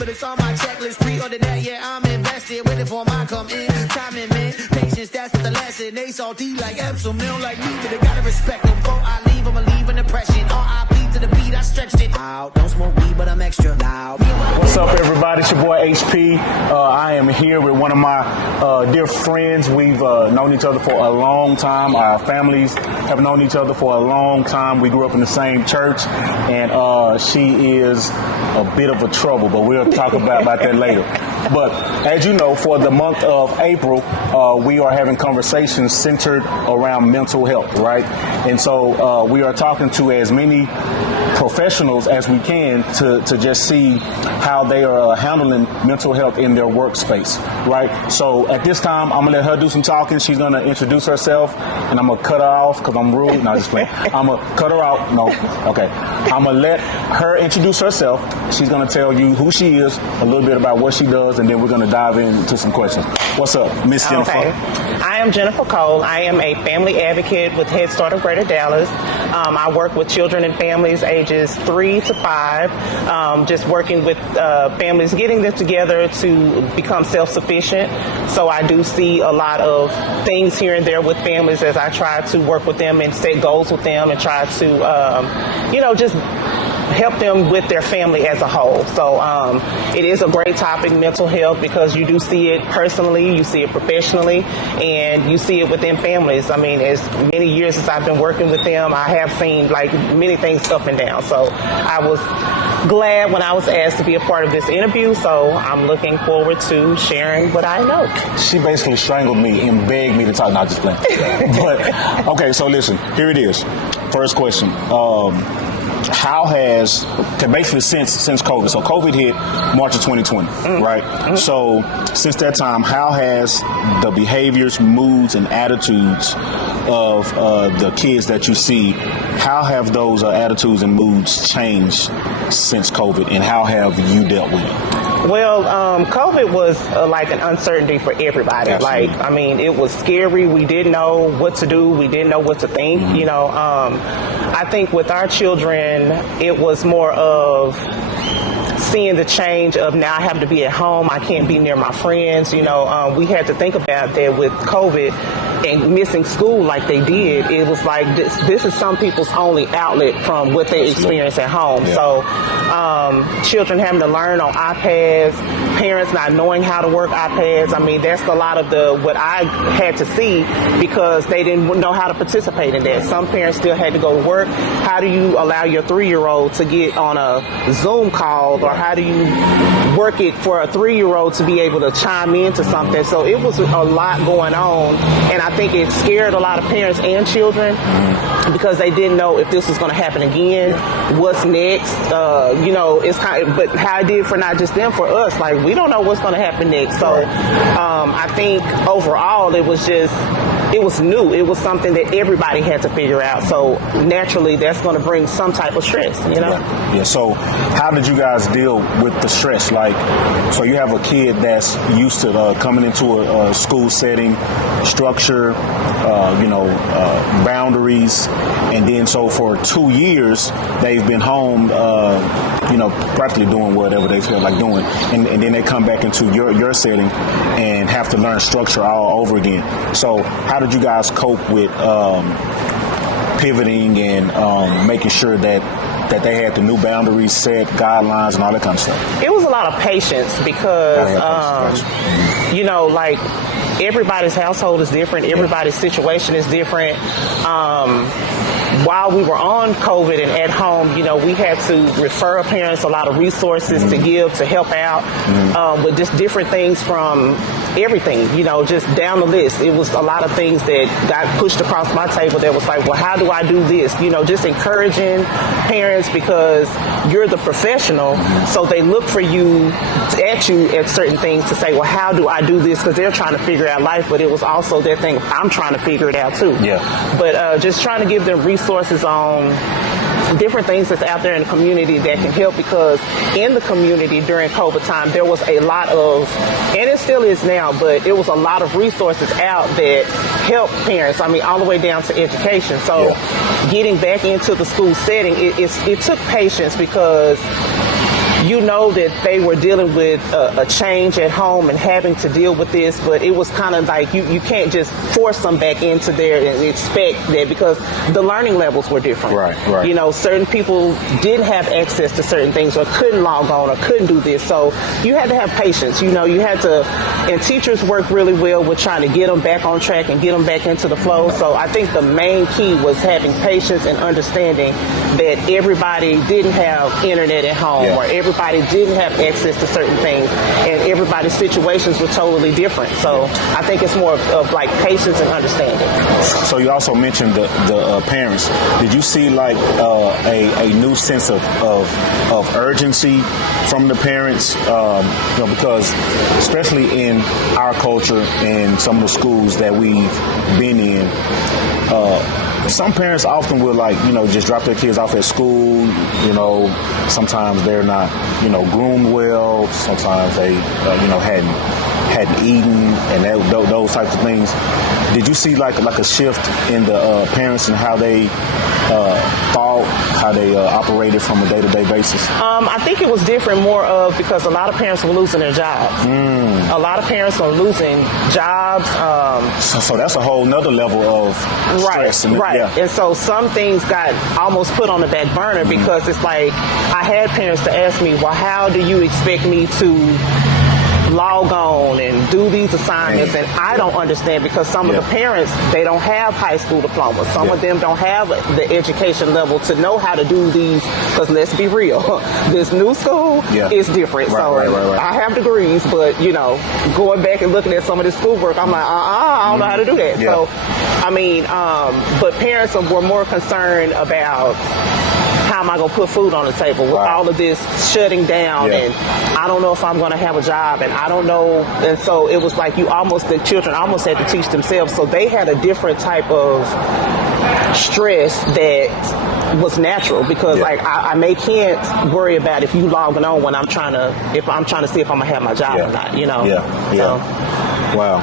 but it's on my checklist. Pre-order that, yeah, I'm invested. Waiting for my come in. Timing, man. Patience, that's the lesson. They salty like Epsom, they don't like me, but they gotta respect them. Before I leave, I'ma leave an impression. R.I.P. to the beat, I stretched it out. Don't smoke weed, but I'm extra loud. What's up, everybody? It's your boy HP. I am here with one of my dear friends. We've known each other for a long time. Our families have known each other for a long time. We grew up in the same church, and she is a bit of a trouble, but we'll talk about that later. But as you know, for the month of April, we are having conversations centered around mental health, right? And so we are talking to as many professionals as we can to just see how they are handling mental health in their workspace, right? So at this time, I'm gonna let her do some talking. She's gonna introduce herself, and I'm gonna cut her off because I'm rude. No, just playing. I'm gonna cut her out. No, okay. I'm gonna let her introduce herself. She's gonna tell you who she is, a little bit about what she does, and then we're gonna dive into some questions. What's up, Miss Jennifer? Okay. I am Jennifer Cole. I am a family advocate with Head Start of Greater Dallas. I work with children and families ages 3 to 5, just working with families, getting them together to become self-sufficient. So I do see a lot of things here and there with families as I try to work with them and set goals with them and try to, just help them with their family as a whole. So it is a great topic, mental health, because you do see it personally, you see it professionally, and you see it within families. I mean, as many years as I've been working with them, I have seen like many things up and down. So I was glad when I was asked to be a part of this interview. So I'm looking forward to sharing what I know. She basically strangled me and begged me to talk. Not just playing. But okay, so listen, here it is. First question. How has, basically since COVID, so COVID hit March of 2020, right? Mm-hmm. So since that time, how has the behaviors, moods, and attitudes of the kids that you see, how have those attitudes and moods changed since COVID, and how have you dealt with it? Well, COVID was like an uncertainty for everybody. Absolutely. Like, I mean, it was scary. We didn't know what to do. We didn't know what to think. Mm-hmm. I think with our children, it was more of seeing the change of now I have to be at home. I can't be near my friends. We had to think about that with COVID and missing school like they did. It was like this is some people's only outlet from what they experience at home. Yeah. So children having to learn on iPads, parents not knowing how to work iPads. I mean, that's a lot of what I had to see because they didn't know how to participate in that. Some parents still had to go to work. How do you allow your 3-year-old to get on a Zoom call, or how do you work it for a 3-year-old to be able to chime into something? So it was a lot going on, and I think it scared a lot of parents and children because they didn't know if this was going to happen again. What's next? It's kind of, but how it did for not just them, for us, like we don't know what's going to happen next. So I think overall it was new. It was something that everybody had to figure out. So naturally, that's going to bring some type of stress, Yeah. So how did you guys deal with the stress? Like, so you have a kid that's used to coming into a school setting, structure, boundaries, and then so for 2 years they've been home, practically doing whatever they feel like doing, and then they come back into your setting and have to learn structure all over again. So how did you guys cope with pivoting and making sure that they had the new boundaries set, guidelines, and all that kind of stuff? It was a lot of patience because, like everybody's household is different. Everybody's situation is different. While we were on COVID and at home, we had to refer our parents a lot of resources to give, to help out with just different things from everything, just down the list. It was a lot of things that got pushed across my table that was like, well, how do I do this? Just encouraging parents because you're the professional, so they look for you at certain things to say, well, how do I do this? Because they're trying to figure out life, but it was also their thing, I'm trying to figure it out too. Yeah. But just trying to give them resources on different things that's out there in the community that can help, because in the community during COVID time, there was a lot of, and it still is now, but it was a lot of resources out that help parents, all the way down to education. So getting back into the school setting, it took patience because you know that they were dealing with a change at home and having to deal with this, but it was kind of like you can't just force them back into there and expect that, because the learning levels were different. Right. You know, certain people didn't have access to certain things or couldn't log on or couldn't do this. So you had to have patience. You know, you had to, and teachers work really well with trying to get them back on track and get them back into the flow. So I think the main key was having patience and understanding that everybody didn't have internet at home, or everybody didn't have access to certain things, and everybody's situations were totally different. So I think it's more of like patience and understanding. So you also mentioned the parents. Did you see like a new sense of urgency from the parents? You know, because especially in our culture and some of the schools that we've been in, some parents often will, like, you know, just drop their kids off at school. You know, sometimes they're not, you know, groomed well. Sometimes they, you know, hadn't eaten, and those types of things. Did you see like a shift in the parents and how they thought, how they operated from a day-to-day basis? I think it was different more of because a lot of parents were losing their jobs. A lot of parents were losing jobs. So that's a whole nother level of stress. Right. Yeah. And so some things got almost put on the back burner because it's like I had parents to ask me, well, how do you expect me to log on and do these assignments? And I don't understand, because some of the parents, they don't have high school diplomas. Some of them don't have the education level to know how to do these, because let's be real, this new school is different. Right. I have degrees, but, you know, going back and looking at some of this schoolwork, I'm like, I don't know how to do that. So, I mean, but parents were more concerned about how am I going to put food on the table with all of this shutting down, and I don't know if I'm going to have a job, and I don't know. And so it was like the children almost had to teach themselves. So they had a different type of stress that was natural, because like I can't worry about if you logging on when I'm trying to see if I'm going to have my job or not, you know? So. Wow.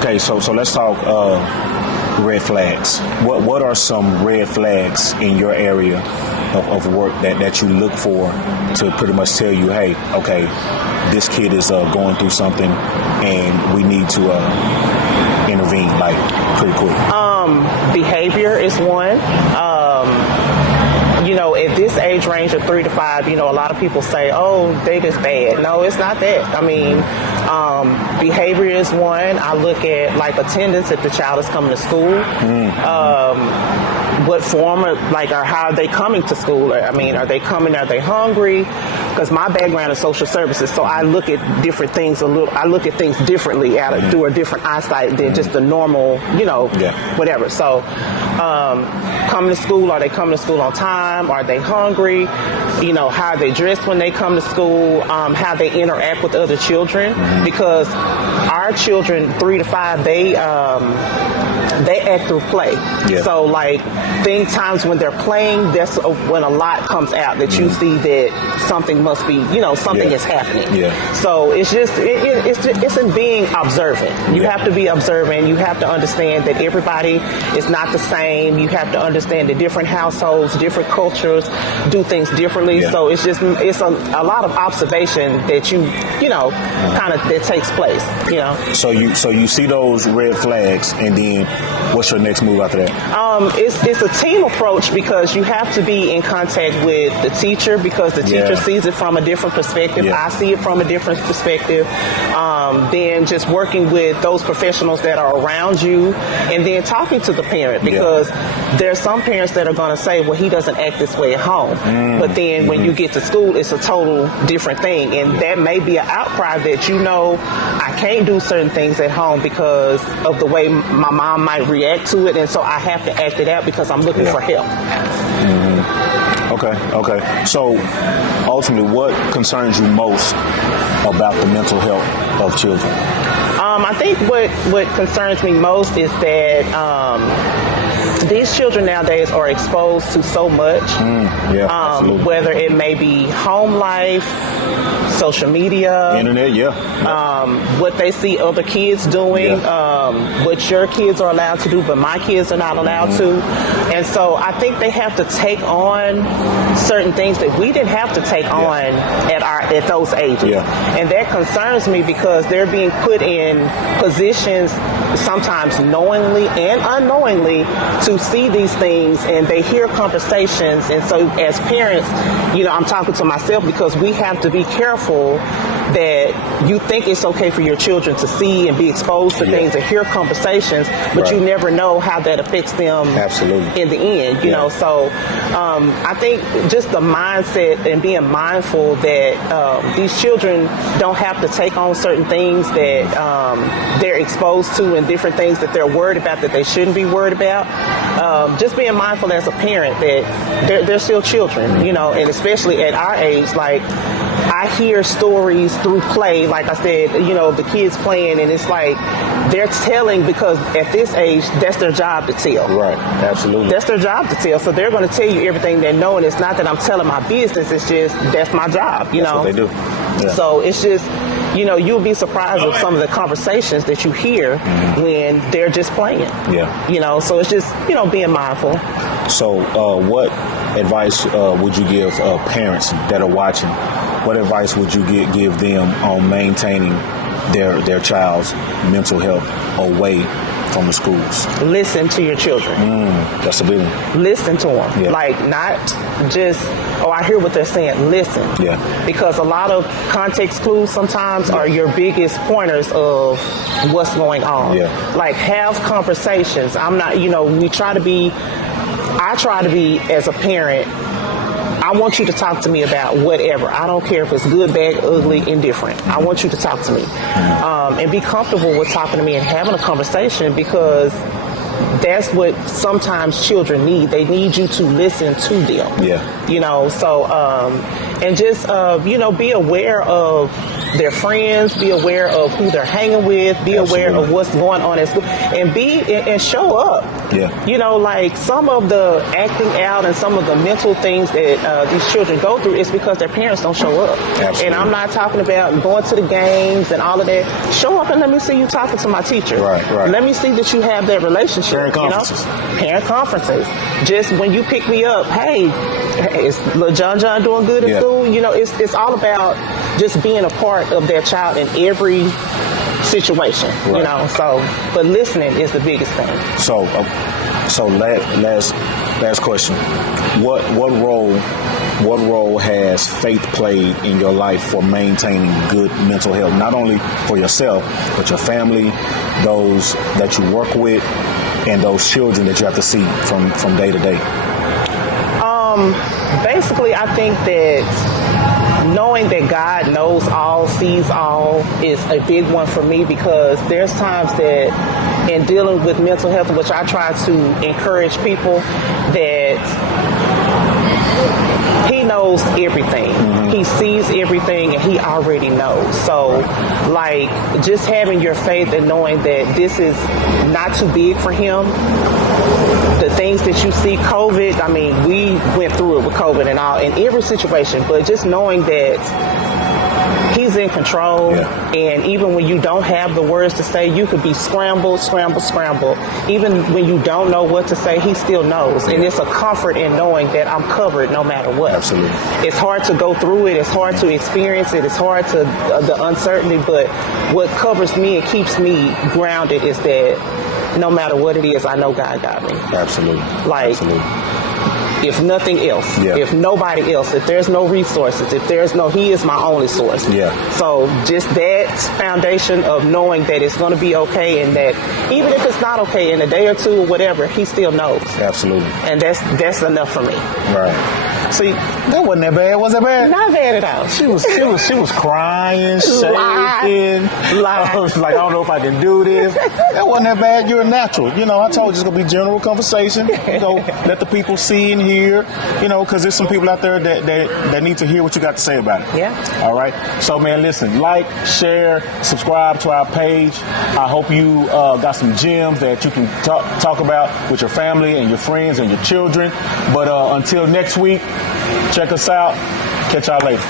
Okay, so let's talk red flags. What are some red flags in your area of work that you look for to pretty much tell you, hey, okay, this kid is going through something and we need to intervene, like, pretty quick? Behavior is one. You know, at this age range of 3 to 5, you know, a lot of people say, oh, they just bad. No, it's not that. I mean, behavior is one. I look at, like, attendance if the child is coming to school. What form of, like, or how are they coming to school? I mean, are they hungry? Because my background is social services, so I look at different things I look at things differently through a different eyesight than just the normal, you know, whatever. So, coming to school, are they coming to school on time? Are they hungry? You know, how are they dressed when they come to school? How they interact with other children? Because our children, 3 to 5, they act through play. So, like, times when they're playing, that's when a lot comes out that you see that something must be, you know, something is happening. So it's just it's in being observant. You have to be observant. You have to understand that everybody is not the same. You have to understand that different households, different cultures do things differently. So it's a lot of observation that you know, kind of that takes place. You know. So you see those red flags, and then what's your next move after that? It's a team approach, because you have to be in contact with the teacher, because the teacher sees it from a different perspective. I see it from a different perspective. Then just working with those professionals that are around you, and then talking to the parent, because there's some parents that are going to say, well, he doesn't act this way at home. But then when you get to school, it's a total different thing. And that may be an outcry that, you know, I can't do certain things at home because of the way my mom might react to it. And so I have to act it out because I'm looking for help. Okay. So ultimately, what concerns you most about the mental health of children? I think what concerns me most is that these children nowadays are exposed to so much, absolutely. Whether it may be home life, social media, internet, what they see other kids doing, what your kids are allowed to do, but my kids are not allowed to. And so I think they have to take on certain things that we didn't have to take on at those ages. And that concerns me because they're being put in positions sometimes knowingly and unknowingly to see these things, and they hear conversations. And so as parents, I'm talking to myself because we have to be careful that you think it's okay for your children to see and be exposed to things and hear conversations, but you never know how that affects them in the end, you know. So I think just the mindset and being mindful that these children don't have to take on certain things that they're exposed to and different things that they're worried about that they shouldn't be worried about. Just being mindful as a parent that they're still children, and especially at our age, like I hear stories through play, like I said, the kids playing, and it's like they're telling because at this age, that's their job to tell. Right, absolutely. That's their job to tell. So they're going to tell you everything they know, and it's not that I'm telling my business, it's just that's my job, That's what they do. Yeah. So it's just, you'll be surprised with some of the conversations that you hear when they're just playing. Yeah. So it's just, being mindful. So what advice would you give parents that are watching? What advice would you give them on maintaining their child's mental health away from the schools? Listen to your children. That's a big one. Listen to them. Yeah. Like, not just, I hear what they're saying. Listen. Yeah. Because a lot of context clues sometimes are your biggest pointers of what's going on. Yeah. Like, have conversations. I'm not, I try to be, as a parent, I want you to talk to me about whatever. I don't care if it's good, bad, ugly, indifferent. I want you to talk to me. And be comfortable with talking to me and having a conversation, because that's what sometimes children need. They need you to listen to them. Yeah. So, and just, be aware of their friends, be aware of who they're hanging with, be aware of what's going on at school, and show up. Yeah. Like some of the acting out and some of the mental things that these children go through is because their parents don't show up. Absolutely. And I'm not talking about going to the games and all of that. Show up and let me see you talking to my teacher. Right. Let me see that you have that relationship. Parent conferences. Parent conferences. Just when you pick me up, hey, is little John doing good at school? It's all about just being a part of their child in every situation. Right. But listening is the biggest thing. So last question. What role has faith played in your life for maintaining good mental health? Not only for yourself, but your family, those that you work with, and those children that you have to see from day to day. Basically, I think that knowing that God knows all, sees all is a big one for me, because there's times that in dealing with mental health, which I try to encourage people, that He knows everything. He sees everything, and He already knows. So, like, just having your faith and knowing that this is not too big for Him. The things that you see, COVID, I mean, we went through it with COVID and all, in every situation, but just knowing that He's in control, and even when you don't have the words to say, you could be scrambled. Even when you don't know what to say, He still knows. And it's a comfort in knowing that I'm covered no matter what. Absolutely. It's hard to go through it. It's hard to experience it. It's hard to, the uncertainty, but what covers me and keeps me grounded is that no matter what it is, I know God got me. Absolutely. If nothing else, if nobody else, if there's no resources, He is my only source. So just that foundation of knowing that it's going to be okay, and that even if it's not okay in a day or two or whatever, He still knows. Absolutely. And that's enough for me. Right. See, that wasn't that bad. Was it bad? Not bad at all. She was crying, shaking. I was like, I don't know if I can do this. That wasn't that bad. You're a natural. I told you it's gonna be general conversation. Let the people see and hear. Because there's some people out there that need to hear what you got to say about it. Yeah. All right. So, man, listen, like, share, subscribe to our page. I hope you got some gems that you can talk about with your family and your friends and your children. But until next week, check us out. Catch y'all later.